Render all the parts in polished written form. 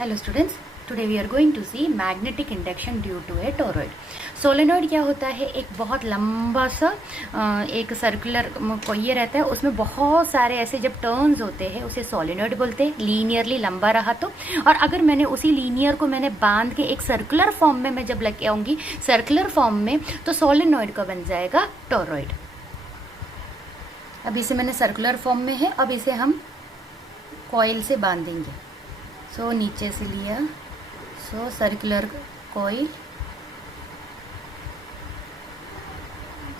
Hello students, today we are going to see magnetic induction due to a toroid. Solenoid क्या होता है? एक बहुत लंबा सा एक सर्कुलर ये रहता है, उसमें बहुत सारे ऐसे जब टर्न्स होते हैं उसे सोलेनॉइड बोलते हैं। लीनियरली लंबा रहा तो, और अगर मैंने उसी लीनियर को मैंने बांध के एक सर्कुलर फॉर्म में मैं जब लेके आऊंगी सर्कुलर फॉर्म में, तो सोलेनॉइड का बन जाएगा टोरॉइड। अब इसे मैंने सर्कुलर फॉर्म में है, अब इसे हम कॉइल से बांधेंगे। सो नीचे से लिया, सो सर्कुलर कॉइल।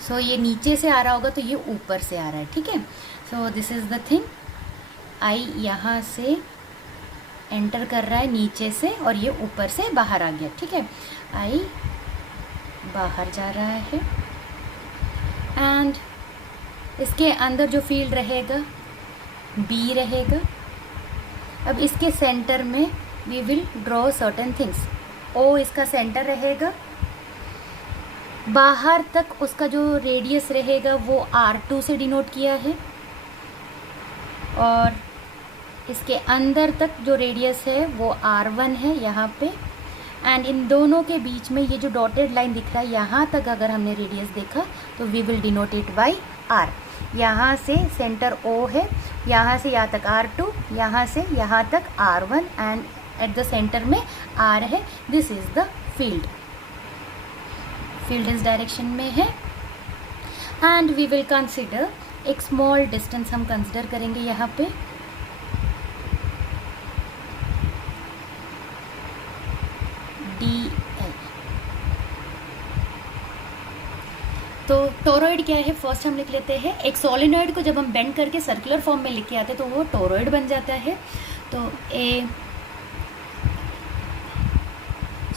सो ये नीचे से आ रहा होगा तो ये ऊपर से आ रहा है, ठीक है। So this is the thing. I यहाँ से एंटर कर रहा है नीचे से और ये ऊपर से बाहर आ गया, ठीक है। आई बाहर जा रहा है एंड इसके अंदर जो फील्ड रहेगा बी रहेगा। अब इसके सेंटर में we will draw certain things. ओ इसका सेंटर रहेगा, बाहर तक उसका जो रेडियस रहेगा वो R2 से डिनोट किया है, और इसके अंदर तक जो रेडियस है वो R1 है यहाँ पे। एंड इन दोनों के बीच में ये जो डॉटेड लाइन दिख रहा है, यहाँ तक अगर हमने रेडियस देखा तो we will denote it by R। यहाँ से सेंटर O है, यहाँ से यहाँ तक R2, यहाँ से यहाँ तक R1 and at the centre में R है। This is the field. Field इस डायरेक्शन में है एंड वी विल कंसिडर एक स्मॉल डिस्टेंस हम कंसिडर करेंगे यहाँ पे। DL। तो टोरॉइड क्या है फर्स्ट हम लिख लेते हैं। एक सोलेनॉइड को जब हम बेंड करके सर्कुलर फॉर्म में लिख के आते हैं तो वो टोरॉइड बन जाता है। तो ए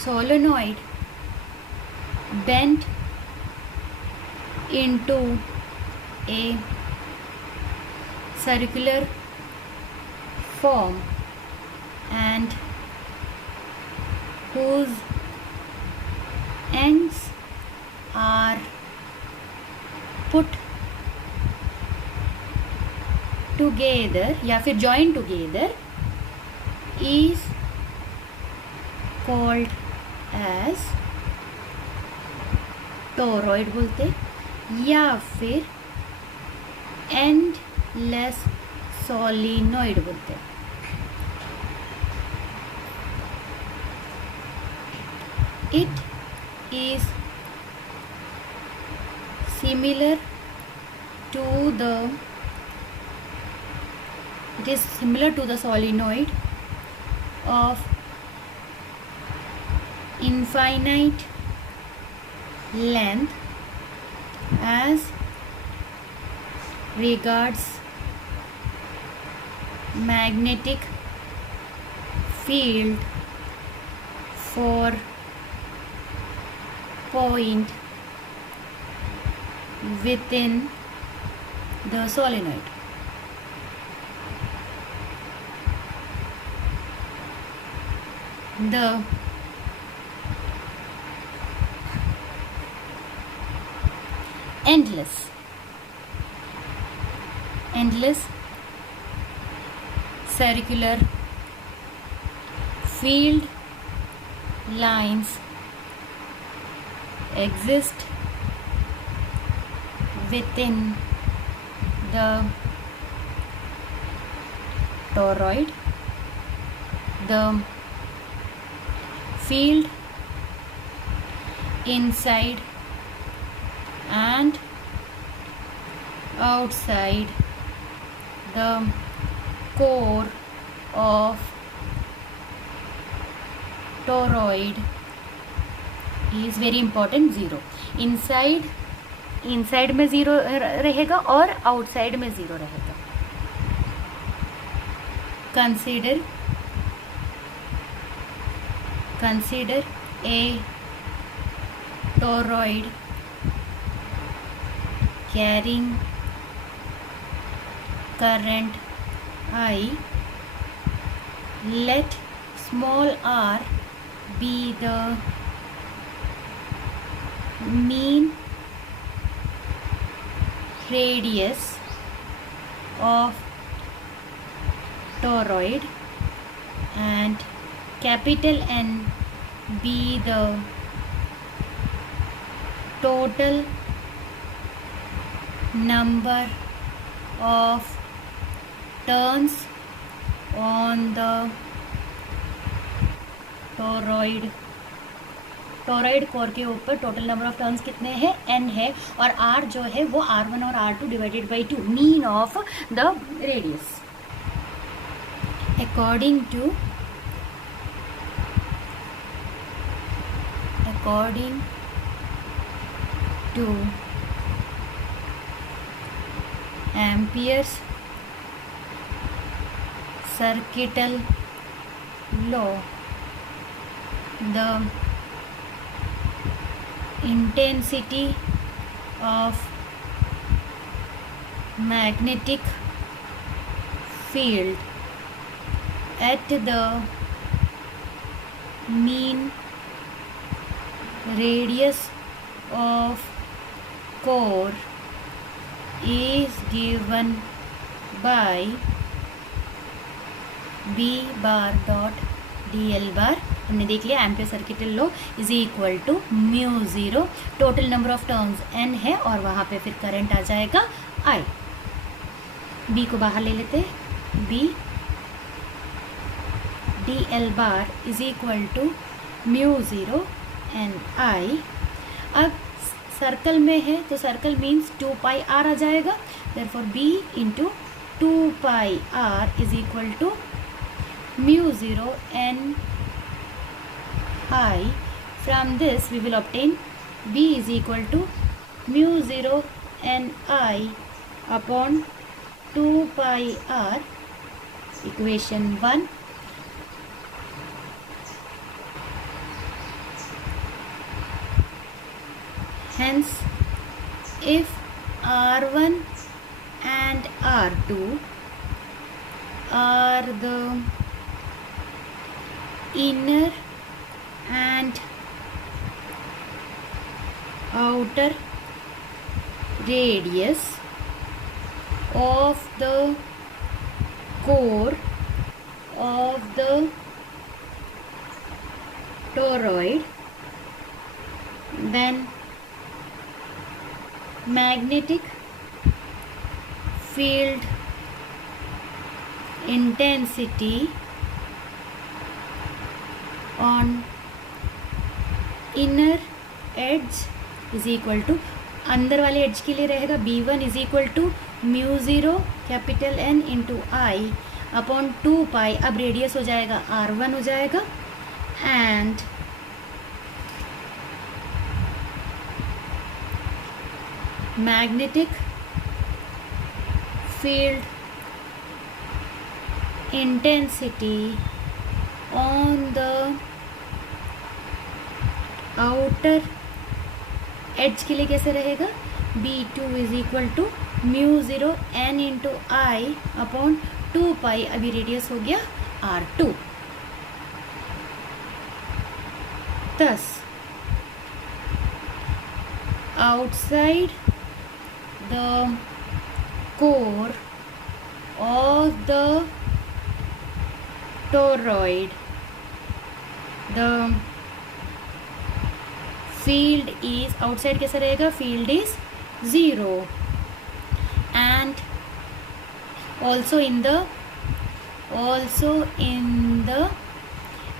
solenoid bend into a circular form and whose ends are put together या फिर joined together is called as toroid बोलते, या फिर endless solenoid बोलते। It is similar to the solenoid of infinite length as regards magnetic field for point within the solenoid. The endless circular field lines exist within the toroid. The field inside and outside the core of toroid is very important, zero. Inside में ज़ीरो रहेगा और आउटसाइड में ज़ीरो रहेगा। Consider a toroid carrying current I. Let small r be the mean radius of toroid and capital N be the total number of turns on the toroid core के ऊपर total number of turns कितने हैं, n है, और r जो है वो r1 और r2 divided by 2, mean of the radius. According to Ampere's circuital law, the intensity of magnetic field at the mean radius of core is given by B bar dot DL bar। हमने देख लिया Ampere circuital law is equal to mu zero, total number of turns n है और वहाँ पे फिर करंट आ जाएगा I। B को बाहर ले लेते हैं, B DL bar is equal to mu zero n I। अब सर्कल में है तो सर्कल मीन्स 2 पाई r आ जाएगा, therefore B into 2 pi r is equal to mu zero n I। From this we will obtain B is equal to mu 0 n I upon 2 pi r, equation 1। Hence if R1 and R2 are the inner and outer radius of the core of the toroid, then magnetic field intensity on inner edge is equal to, अंदर वाले edge के लिए रहेगा B1 is equal to mu zero capital N into I upon 2 pi, अब radius हो जाएगा R1 हो जाएगा, and magnetic field intensity on the outer edge के लिए कैसे रहेगा, B2 is equal to mu zero n into I upon 2 pi, अभी रेडियस हो गया R2। thus outside the core of the toroid the field is, outside कैसा रहेगा, field is 0 and also in the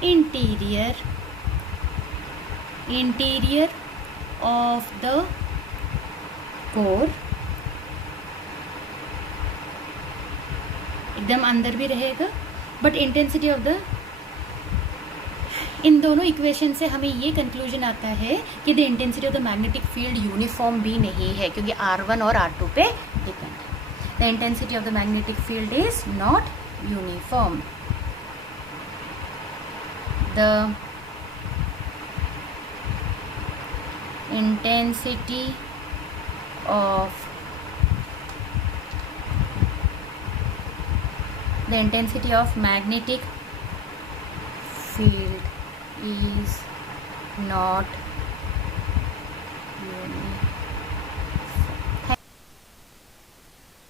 interior of the core, एकदम अंदर भी रहेगा, but intensity of the, इन दोनों इक्वेशन से हमें ये कंक्लूजन आता है कि the intensity of the magnetic field uniform भी नहीं है, क्योंकि R1 और R2 पे डिपेंड है। The intensity of the magnetic field is not uniform. The intensity of magnetic field is not